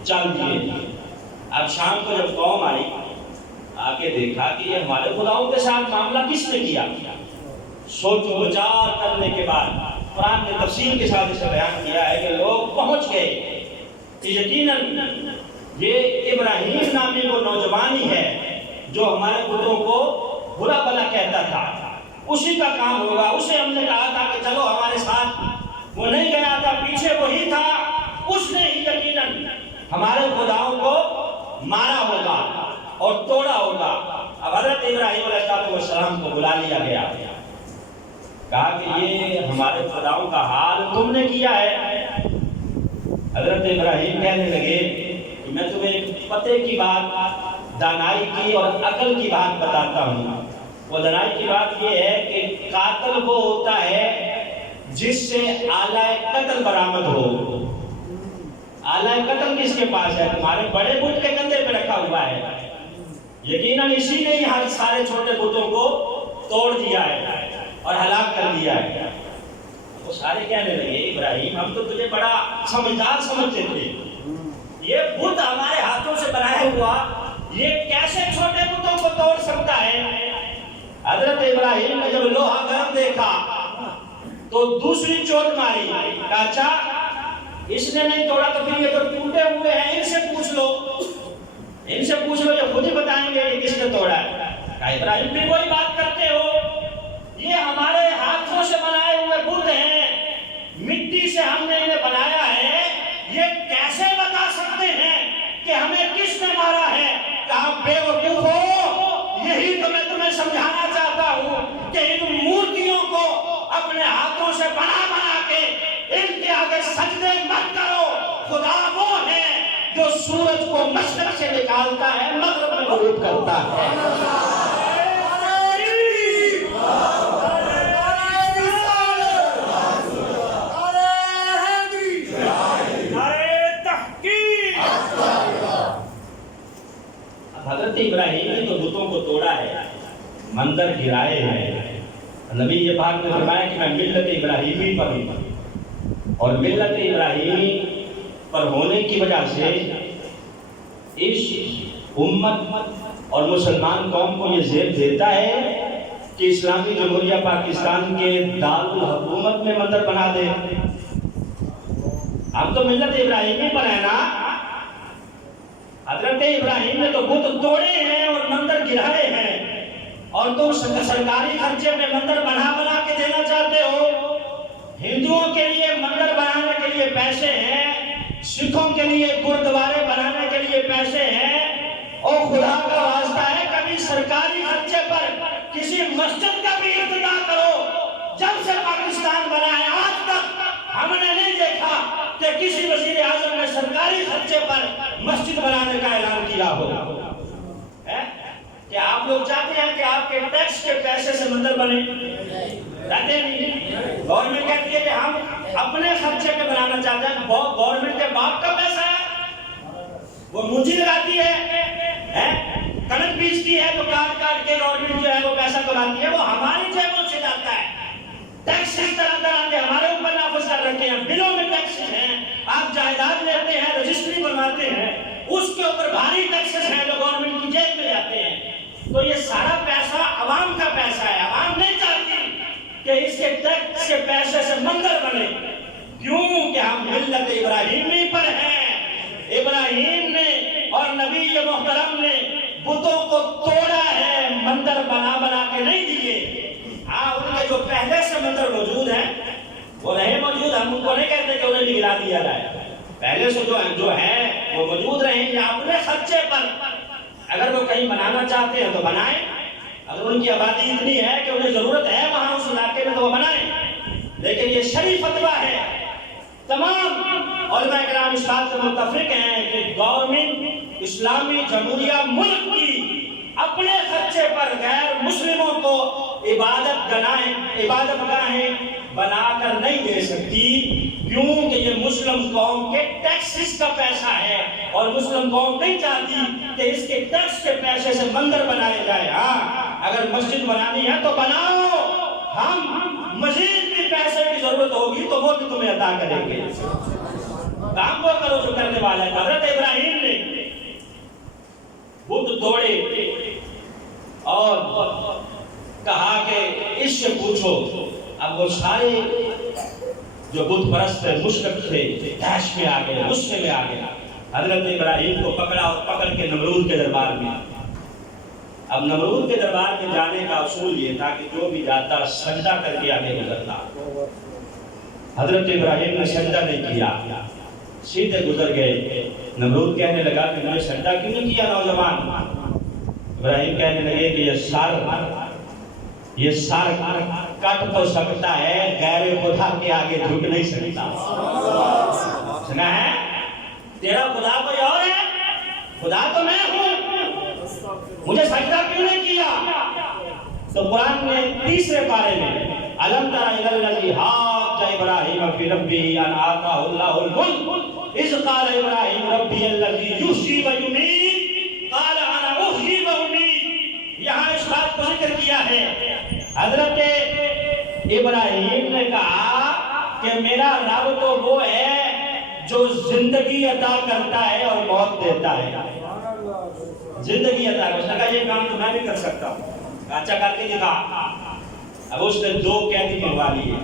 چل دیے۔ اب شام کو جب قوم آئی، آ کے دیکھا کہ یہ ہمارے خداؤں کے ساتھ معاملہ کس نے کیا۔ سوچ و بچار کرنے کے بعد قرآن نے تفصیل کے ساتھ اسے بیان کیا ہے کہ لوگ پہنچ گئے کہ یقیناً یہ ابراہیم نامی وہ نوجوان ہی ہے جو ہمارے بتوں کو برا بھلا کہتا تھا، اسی کا کام ہوگا، اسے ہم نے کہا تھا کہ چلو ہمارے ساتھ وہ نہیں گیا تھا، پیچھے وہی تھا، اس نے ہی یقیناً ہمارے خداؤں کو مارا ہوگا اور توڑا ہوگا۔ اب حضرت ابراہیم علیہ السلام کو بلا لیا گیا، کہا کہ یہ ہمارے خداؤں کا حال تم نے کیا ہے۔ حضرت ابراہیم کہنے لگے کہ میں تمہیں ایک پتے کی بات، دانائی کی اور عقل کی بات بتاتا ہوں۔ وہ دانائی کی بات یہ ہے کہ قاتل وہ ہوتا ہے جس سے آلہ قتل برآمد ہو۔ آلہ قتل کس کے پاس ہے؟ تمہارے بڑے بت کے کندھے پہ رکھا ہوا ہے، یقیناً اسی نے ہر سارے چھوٹے بتوں کو توڑ دیا ہے اور ہلاک کر دیا ہے۔ وہ سارے کہنے لگے ابراہیم ہم تو تجھے بڑا سمجھدار سمجھتے تھے، یہ بت ہمارے ہاتھوں سے بنایا ہوا یہ کیسے چھوٹے بتوں کو توڑ سکتا ہے؟ حضرت ابراہیم نے جب لوہا گرم دیکھا تو دوسری چوٹ ماری، کہا اچھا اس نے نہیں توڑا تو پھر یہ تو ٹوٹے ہوئے ہیں، ان سے پوچھ لو، ان سے پوچھ لو، یہ خود ہی بتائیں گے کہ کس نے توڑا ہے۔ کہا ابراہیم بھی کوئی بات کرتے ہو، یہ ہمارے ہاتھوں سے بنائے ہوئے بت ہیں، مٹی سے ہم نے انہیں بنایا ہے، یہ کیسے بتا سکتے ہیں کہ ہمیں کس نے مارا ہے؟ کہا بے وقوف ہو، یہی تو میں تمہیں سمجھانا چاہتا ہوں کہ ان مورتیوں کو اپنے ہاتھوں سے بنا بنا کے ان کے آگے سجدے مت کرو، خدا وہ ہے جو سورج کو مشرق سے نکالتا ہے مغرب میں غروب کرتا ہے۔ حضرت ابراہیم نے تو بتوں کو توڑا ہے، مندر گرائے ہیں۔ نبی یہ بات نے فرمایا کہ میں ملت ابراہیمی پر ہوں، اور ملت ابراہیمی پر ہونے کی وجہ سے اس امت اور مسلمان قوم کو یہ زیب دیتا ہے کہ اسلامی جمہوریہ پاکستان کے دارالحکومت میں مندر بنا دے۔ ہم تو ملت ابراہیمی پر ہیں نا، حضرت ابراہیم نے تو بت توڑے ہیں اور مندر گرائے ہیں، اور تم سرکاری خرچے میں مندر بنا بنا کے دینا چاہتے ہو۔ ہندوؤں کے لیے مندر بنانے کے لیے پیسے ہیں، سکھوں کے لیے گردوارے بنانے کے لیے پیسے ہیں، اور خدا کا واسطہ ہے کبھی سرکاری خرچے پر کسی مسجد کا بھی افتتاح کرو۔ جب سے پاکستان بنا ہے آج تک ہم نے نہیں دیکھا کہ کسی وزیر اعظم نے سرکاری خرچے پر مسجد بنانے کا اعلان کیا ہو۔ کہ آپ لوگ چاہتے ہیں کہ آپ کے ٹیکس کے پیسے سے مندر بنے؟ کہتے نہیں، گورنمنٹ کہتی ہے کہ ہم اپنے خرچے میں بنانا چاہتے ہیں۔ گورنمنٹ کے باپ کا پیسہ ہے، وہ مجھے لگاتی ہے، کنک بیچتی ہے تو کاٹ کاٹ کے گورنمنٹ جو ہے وہ پیسہ کماتی ہے، وہ ہماری جیبوں سے جاتا ہے۔ ٹیکس اس طرح طرح کے ہمارے اوپر نافذ کر رکھے ہیں، بلوں میں ٹیکس ہیں، آپ جائیداد لیتے ہیں، رجسٹری بنواتے ہیں، اس کے اوپر بھاری ٹیکسز ہیں جو گورنمنٹ کی جیب میں جاتے ہیں۔ تو یہ سارا پیسہ عوام کا پیسہ ہے، عوام نہیں چاہتی کہ اس کے ٹیکس کے پیسے سے مندر بنے، کیوں کہ ہم ملت ابراہیمی پر ہیں۔ ابراہیم نے اور نبی محترم نے بتوں کو توڑا ہے، مندر بنا بنا کے نہیں دیے۔ ہاں ان کے جو پہلے سے مندر موجود ہیں وہ رہے موجود، ہم ان کو نہیں کہتے کہ انہیں نگلا دیا جائے، پہلے سے جو ہیں وہ موجود رہیں یا اپنے خرچے پر اگر وہ کہیں بنانا چاہتے ہیں تو بنائیں، اگر ان کی آبادی اتنی ہے کہ انہیں ضرورت ہے وہاں اس علاقے میں تو وہ بنائیں۔ لیکن یہ شریف فتویٰ ہے، تمام علماء کرام اس بات سے متفق ہیں کہ گورنمنٹ اسلامی جمہوریہ ملک کی اپنے خرچے پر غیر مسلموں کو عبادت گاہیں بنا کر نہیں دے سکتی، کیونکہ یہ مسلم قوم کے ٹیکسز کا پیسہ ہے، اور مسلم قوم نہیں چاہتی کہ اس کے ٹیکس کے پیسے سے مندر بنائے جائے۔ ہاں اگر مسجد بنانی ہے تو بناؤ، ہم مزید بھی پیسے کی ضرورت ہوگی تو وہ بھی تمہیں عطا کریں گے، کام وہ کرو جو کرنے والا ہے۔ حضرت ابراہیم نے بت توڑے اور کہا کہ اس سے پوچھو۔ اب وہ سارے جو بت پرست مشرک تھے تیش میں آ گئے، غصے میں آ گئے، حضرت ابراہیم کو پکڑا اور پکڑ کے نمرود کے دربار میں۔ اب نمرود کے دربار میں جانے کا اصول یہ تھا کہ جو بھی جاتا سجدہ کر کے آگے گزرتا، حضرت ابراہیم نے سجدہ نہیں کیا، سیدھے گزر گئے۔ نمرود کہنے لگا کہ میں نے سجدہ کیوں نہیں کیا نوجوان؟ ابراہیم کہنے لگے کہ یہ سر کٹ تو سکتا ہے، غیر خدا کے آگے جھک نہیں سکتا۔ سنا ہے؟ تیرا خدا کوئی اور ہے، خدا تو میں ہوں، مجھے سجدہ کیوں نہیں کیا؟ تو قرآن نے تیسرے پارے میں الم تر الی الذی حاج ابراہیم فی ربہ ان آتاہ اللہ الملک اذ قال ابراہیم ربی الذی یحیی و یمیت قال انا احیی و امیت۔ یہاں اس بات کو ذکر کیا ہے، حضرت ابراہیم نے کہا کہ میرا رب تو وہ ہے جو زندگی عطا کرتا ہے اور موت دیتا ہے۔ زندگی عطا کرتا ہے، اس نے کہا یہ کام تو میں بھی کر سکتا ہوں، اچھا کر کے دکھا۔ اب اس نے دو قیدی منگوا لیے،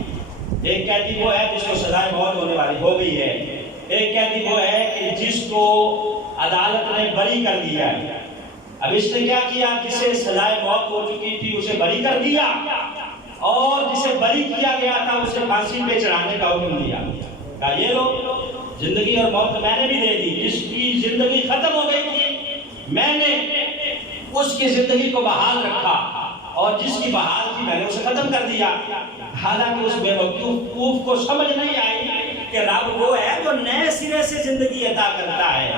ایک قیدی وہ ہے جس کو سزائے موت ہونے والی ہو گئی ہے، ایک قیدی وہ ہے کہ جس کو عدالت نے بری کر دیا ہے۔ اب اس نے کیا کیا، جسے سزائے موت ہو چکی تھی اسے بری کر دیا، اور جسے بری کیا گیا تھا اسے پھانسی پہ چڑھانے کا حکم دیا۔ کہا یہ لو زندگی اور موت میں نے بھی دے دی، جس کی زندگی ختم ہو گئی تھی میں نے اس کی زندگی کو بحال رکھا، اور جس کی بحال تھی میں نے اسے ختم کر دیا۔ حالانکہ اس بے وقوف کو سمجھ نہیں آئی کہ رب وہ ہے جو نئے سرے سے زندگی عطا کرتا ہے۔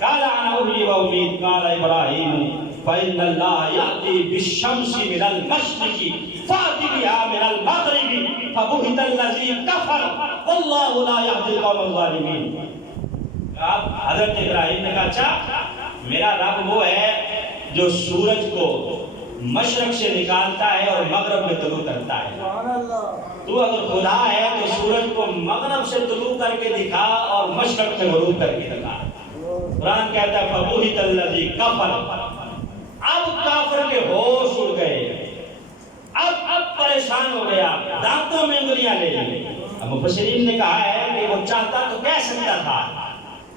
قال انا احیی و امیت قال ابراہیم فإن اللہ یأتی بالشمس من المشرق فأت بها من المغرب فبہت الذی کفر واللہ لا یہدی القوم الظالمین۔ حضرت ابراہیم نے کہا اچھا میرا رب وہ ہے جو سورج کو مشرق سے نکالتا ہے اور مغرب میں طلوع کرتا ہے۔ تو اگر خدا ہے تو سورج کو مغرب سے طلوع کر کے دکھا اور مشرق میں غروب کر کے دکھا۔ قرآن کہتا ہے فبہت الذی کفر، اب کافر کے ہوش اڑ گئے، اب پریشان ہو گیا، دانتوں میں انگلیاں لے لی۔ اب مفسرین نے کہا ہے کہ وہ چاہتا تو کہہ سکتا تھا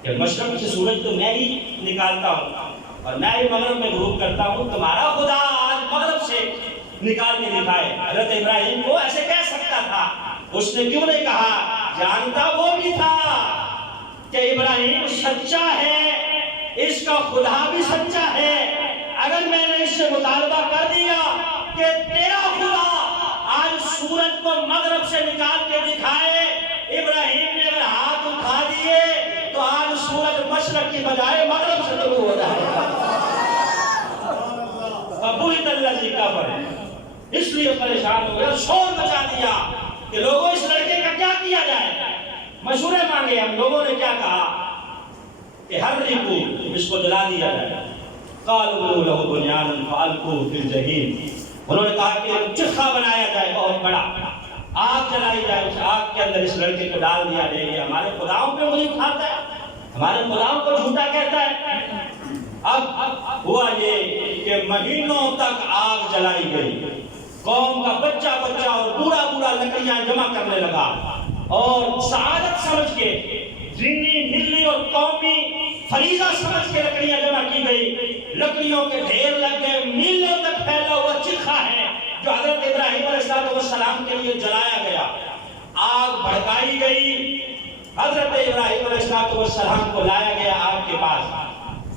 کہ مشرق سے سورج تو میں ہی نکالتا ہوں اور میں ہی مغرب میں غروب کرتا ہوں، تمہارا خدا آج مغرب سے نکال کے دکھائے۔ حضرت ابراہیم کو ایسے کہہ سکتا تھا، اس نے کیوں نہیں کہا؟ جانتا وہ بھی تھا کہ ابراہیم سچا ہے، اس کا خدا بھی سچا ہے۔ اگر میں نے اس سے مطالبہ کر دیا کہ تیرا خدا آج سورج کو مغرب سے نکال کے دکھائے، ابراہیم نے اگر ہاتھ اٹھا دیے تو آج سورج مشرق کی بجائے مغرب سے طلوع ہو جائے گا۔ فبہت الذی کفر، اس لیے پریشان ہو گیا، شور مچا دیا کہ لوگوں اس لڑکے کا کیا کیا جائے۔ مشورے مانگے، ہم لوگوں نے کیا کہا کہ حرقوا، اس کو جلا دیا جائے۔ قالوا ابنوا له بنیانا فالقوه فی الجحیم، انہوں نے کہا کہ چرخہ بنایا جائے بہت بڑا، آگ جلائی جائے، اس آگ کے اندر اس لڑکے کو ڈال دیا جائے۔ یہ ہمارے خداؤں پہ انگلی اٹھاتا ہے، ہمارے خداؤں کو جھوٹا کہتا ہے۔ اب ہوا یہ کہ مہینوں تک آگ جلائی گئی، قوم کا بچہ بچہ اور بوڑھا بوڑھا لکڑیاں جمع کرنے لگا، اور سعادت سمجھ کے دینی ملی اور قومی فریضہ سمجھ کے لکڑیاں جمع کی گئی۔ لکڑیوں کے ڈھیر لگ گئے، میلوں تک پھیلا ہوا چرخہ ہے جو حضرت ابراہیم علیہ السلام کے لیے جلایا گیا۔ آگ بھڑکائی گئی، حضرت ابراہیم علیہ السلام کو لایا گیا آگ کے پاس۔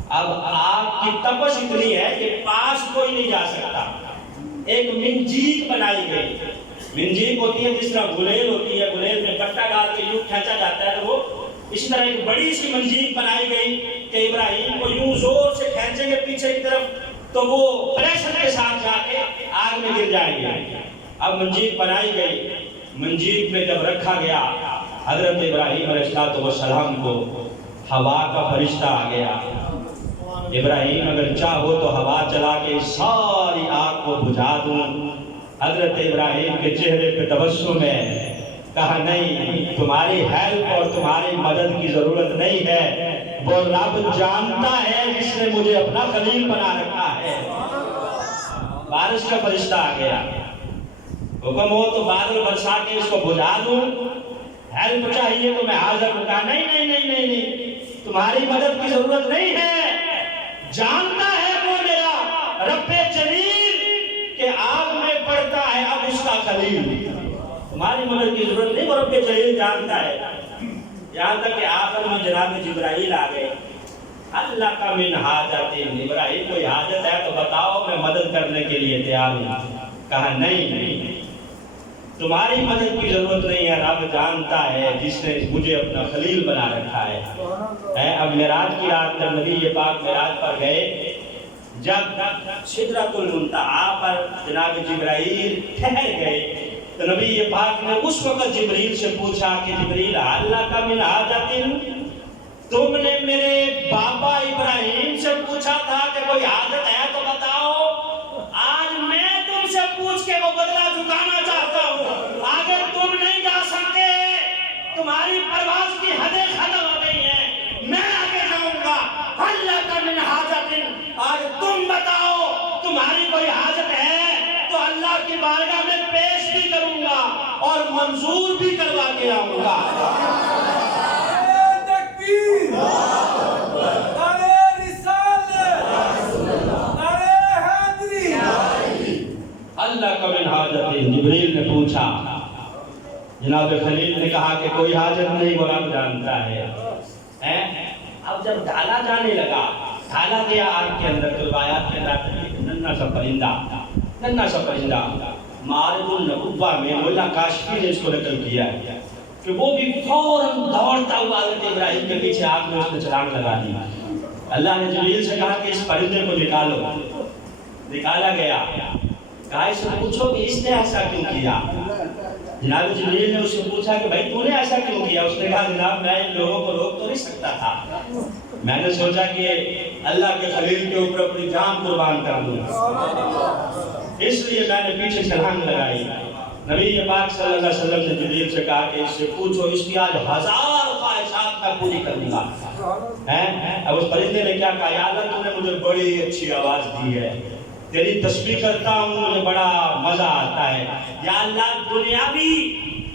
اب آگ کی تپش اتنی ہے کہ پاس کوئی نہیں جا سکتا۔ ایک منجیک بنائی گئی، منجیک ہوتی ہے جس طرح گلیل ہوتی ہے، گلیل میں پٹا ڈال کے یوں کھینچا جاتا ہے، وہ اس طرح ایک بڑی سی منجیک بنائی گئی کہ ابراہیم کو یوں زور سے کھینچیں گے پیچھے کی طرف تو وہ پریشر کے ساتھ جا کے آگ میں گر جائیں گے۔ اب منجیک بنائی گئی، منجیک میں جب رکھا گیا، حضرت ابراہیم علیہ السلام کو ہوا کا فرشتہ آ گیا۔ ابراہیم اگر چاہو تو ہوا چلا کے ساری آگ کو بجھا دوں۔ حضرت ابراہیم کے چہرے پہ تبسم ہے، کہا نہیں، تمہاری ہیلپ اور تمہاری مدد کی ضرورت نہیں ہے، وہ رب جانتا ہے جس نے مجھے اپنا خلیل بنا رکھا ہے۔ بارش کا فرشتہ آ گیا، حکم ہو تو بادل برسا کے اس کو بجھا دوں، ہیلپ چاہیے تو میں حاضر ہوں۔ کہا نہیں نہیں نہیں نہیں نہیں، تمہاری مدد کی ضرورت نہیں ہے، جانتا ہے وہ میرا رب جلیل کہ آگ میں پڑتا ہے اب اس کا خلیل۔ تمہاری مدد کی ضرورت نہیں، وہ رب جلیل جانتا ہے۔ یہاں تک کہ آخر میں جناب جبرائیل آ گئے۔ اللہ کا من حاجت، ابراہیم کوئی حاجت ہے تو بتاؤ، میں مدد کرنے کے لیے تیار ہوں۔ کہا نہیں، تمہاری مدد کی ضرورت نہیں ہے، رب جانتا ہے جس نے مجھے اپنا خلیل بنا رکھا ہے۔ اب معراج کی رات میں نبی پاک معراج پر گئے، جب سدرۃ المنتہا پر جناب جبرائیل ٹھہر گئے تو نبی پاک نے اس وقت جبریل سے پوچھا کہ جبریل اللہ کا من حاجت، تم نے میرے بابا ابراہیم سے پوچھا تھا کہ کوئی حاجت ہے تو بتاؤ، آج میں تم سے پوچھ کے وہ بدلہ چکانا چاہتا ہوں۔ اگر تم نہیں جا سکتے، تمہاری پرواز کی حدیں ختم ہو گئی ہیں، میں آگے جاؤں گا۔ اللہ کا من حاجت، آج تم بتاؤ تمہاری کوئی حاجت ہے تو اللہ کی بارگاہ میں پیش بھی کروں گا اور منظور بھی کروا کے آؤں گا۔ اللہ کا من حاجت، جبریل نے پوچھا، جناب خلیل نے کہا کہ کوئی حاجت نہیں، وہ رب جانتا ہے۔ اب جب ڈالا جانے لگا، ڈالا گیا آگ کے اندر، تو روایات کے اندر ننھا سا پرندہ معارض النبوہ میں مولا کاشفی نے اس کو نقل کیا ہے کہ وہ بھی فوراً دوڑتا ہوا حضرت ابراہیم کے پیچھے آگ میں اس نے چھلانگ لگا دی۔ اللہ نے جبریل سے کہا کہ اس پرندے کو نکالو۔ نکالا گیا، کہا اس سے پوچھو کہ اس نے ایسا کیوں کیا۔ جناب جبریل نے اس سے پوچھا کہ بھائی تو نے ایسا کیوں کیا۔ اس نے کہا جناب میں ان لوگوں کو روک تو نہیں سکتا تھا، میں نے سوچا کہ اللہ کے خلیل کے اوپر اپنی جان قربان کر دوں، اس لیے میں نے پیچھے چھلانگ لگائی۔ نبی پاک صلی اللہ علیہ وسلم نے جبریل سے کہا کہ اس سے پوچھو، اس کی آج 1000 خواہشات میں پوری کر دوں گا۔ اب اس پرندے نے کیا کہا، یا اللہ تو نے مجھے بڑی اچھی آواز دی ہے، تیری تسبیح کرتا ہوں، مجھے بڑا مزہ آتا ہے، یا اللہ دنیاوی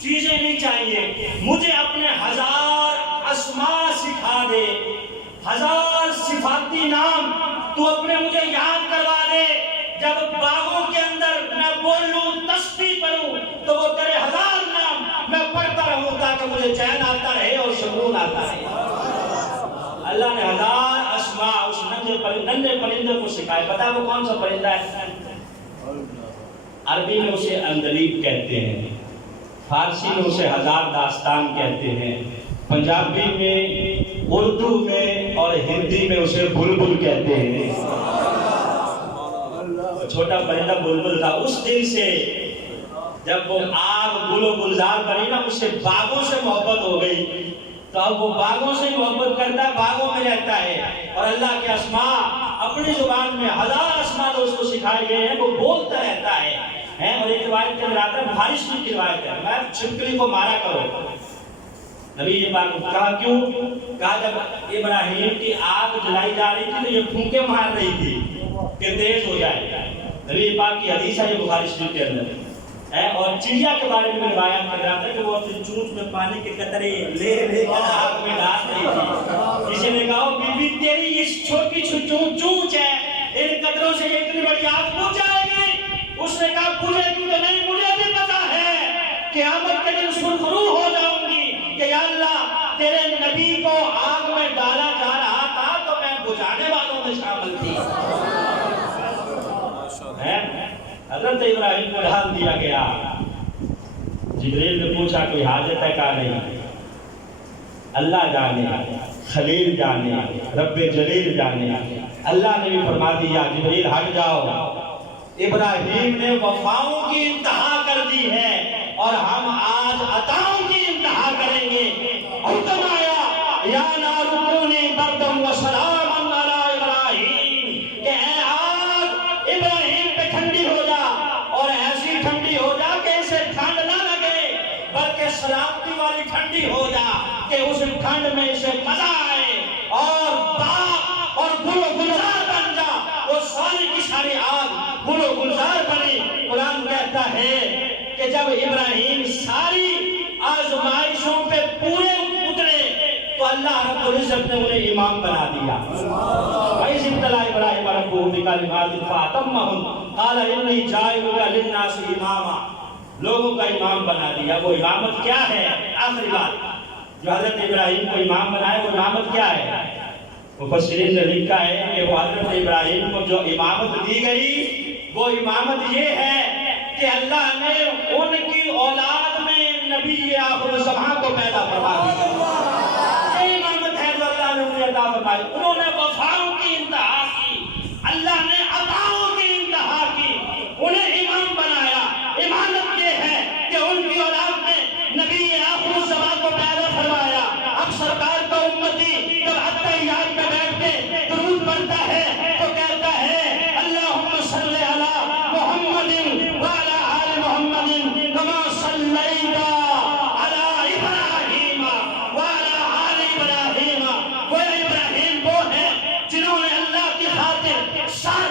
چیزیں نہیں چاہیے، مجھے اپنے 1000 اسماء سکھا دے، 1000 صفاتی نام تو اپنے مجھے یاد کروا دے، جب باغوں کے اندر میں بولوں تسبیح پڑھوں تو وہ تیرے 1000 نام میں پڑھتا رہوں تاکہ مجھے چین آتا رہے اور سکون آتا رہے۔ اللہ نے 1000 اسماء اس ننھے پرندے کو سکھائے۔ پتا وہ کون سا پرندہ ہے؟ عربی میں اسے اندلیب کہتے ہیں، فارسی میں اسے 1000 داستان کہتے ہیں، پنجابی میں، اردو میں اور ہندی میں اسے بلبل کہتے ہیں۔ چھوٹا پرندہ بلبل تھا۔ اس دن سے جب وہ آگ گل و گلزار بنی نا، اس سے باغوں سے محبت ہو گئی، تو اب وہ باغوں سے محبت کرتا ہے، باغوں میں رہتا ہے، اور اللہ کے اسماء اپنی زبان میں 1000 اسماء جو اس کو سکھائے گئے ہیں وہ بولتا رہتا ہے۔ اور ایک روایت کے اندر آتا ہے، بخاری شریف کی روایت ہے، میں چھپکلی کو مارا کرو۔ نبی یہ بات کہا کیوں؟ کہا جب ابراہیم کی آگ جلائی جا رہی تھی تو یہ پھونکے مار رہی تھی کہ تیز ہو جائے۔ نبی پاک کی حدیث ہے یہ بخاری شریف کے اندر ہے۔ اور چڑیا کے بارے میں روایت کر رہا تھا کہ وہ اپنی چونچ میں پانی کے قطرے لے کر آگ میں ڈال رہی تھی۔ کسی نے کہا بی بی تیری اس چھوٹی سی چونچ ہے، ان قطروں سے اتنی بڑی آگ بجھ جائے گی۔ اس نے کہا مجھے کیوں نہیں، مجھے بھی پتا ہے قیامت کے دن سرخرو ہو جاؤں گی کہ یا اللہ تیرے نبی کو آگ میں ڈالا جا رہا تھا تو میں بجھانے والوں میں شامل تھی۔ حضرت ابراہیم کو ڈال دیا گیا۔ جبریل نے پوچھا کوئی حاجت ہے؟ کہا نہیں، اللہ جانے، خلیل جانے، رب جلیل جانے۔ اللہ نے بھی فرما دیا جبریل ہٹ جاؤ، ابراہیم نے وفاؤں کی انتہا کر دی ہے اور ہم آج عطاؤں کی انتہا کریں گے۔ حکم آیا یا نار کونی بردم و سلام علی ابراہیم، کہ اے آگ ابراہیم پہ ٹھنڈی ہو جا، اور ایسی ٹھنڈی ہو جا کہ اسے ٹھنڈ نہ لگے، بلکہ سلامتی والی ٹھنڈی ہو جا کہ اس ٹھنڈ میں اسے مزہ آئے، اور باغ اور گل و گلزار بن جا۔ وہ ساری کی ساری آگ گل و گلزار بنی۔ قرآن کہتا ہے کہ جب ابراہیم ساری آزمائشوں پہ پورے اترے تو اللہ رب العزت نے انہیں امام بنا دیا۔ وَإِذِ ابْتَلَىٰ إِبْرَاهِيمَ رَبُّهُ بِكَلِمَاتٍ فَأَتَمَّهُنَّ قَالَ إِنِّي جَاعِلُكَ لِلنَّاسِ إِمَامًا۔ لوگوں کا امام بنا دیا. وہ امامت کیا ہے؟ آخری بات جو حضرت ابراہیم کو امام بنائے وہ امامت کیا ہے؟ مفسرین نے لکھا ہے کہ وہ حضرت ابراہیم کو جو امامت دی گئی وہ امامت یہ ہے کہ اللہ نے ان کی اولاد میں نبی آخر الزمان کو پیدا فرما دیا. یہ امامت ہے جو اللہ نے انہیں عطا فرمائی. انہوں نے وفاؤں کی انتہا کی, اللہ نے عطاؤں کی انتہا کی, انہیں امام بنایا. امامت یہ ہے کہ ان کی اولاد میں نبی آخر الزمان کو پیدا فرمایا. اب سرکار کا امتی جب اتحیات میں بیٹھ کے درود پڑھتا ہے تو کہتا ہے اللہم صلی علی محمد وعلی آل محمد کما صلیت علی ابراہیم وعلی آل ابراہیم. وہ ابراہیم وہ ہیں جنہوں نے اللہ کی خاطر سر,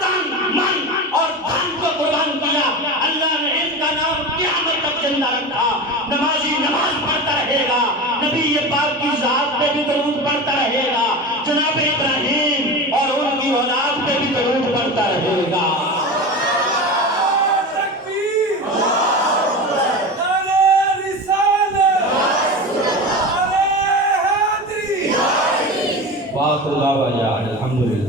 تن, من اور دھن کو قربان کیا. اللہ نے ان کا نام قیامت تک زندہ رکھا. نمازی نماز پڑھتا رہے گا, نبی پاک کی ذات پہ بھی درود پڑھتا رہے گا, جناب ابراہیم اور ان کی اولاد پہ بھی درود پڑھتا رہے گا. الحمدللہ.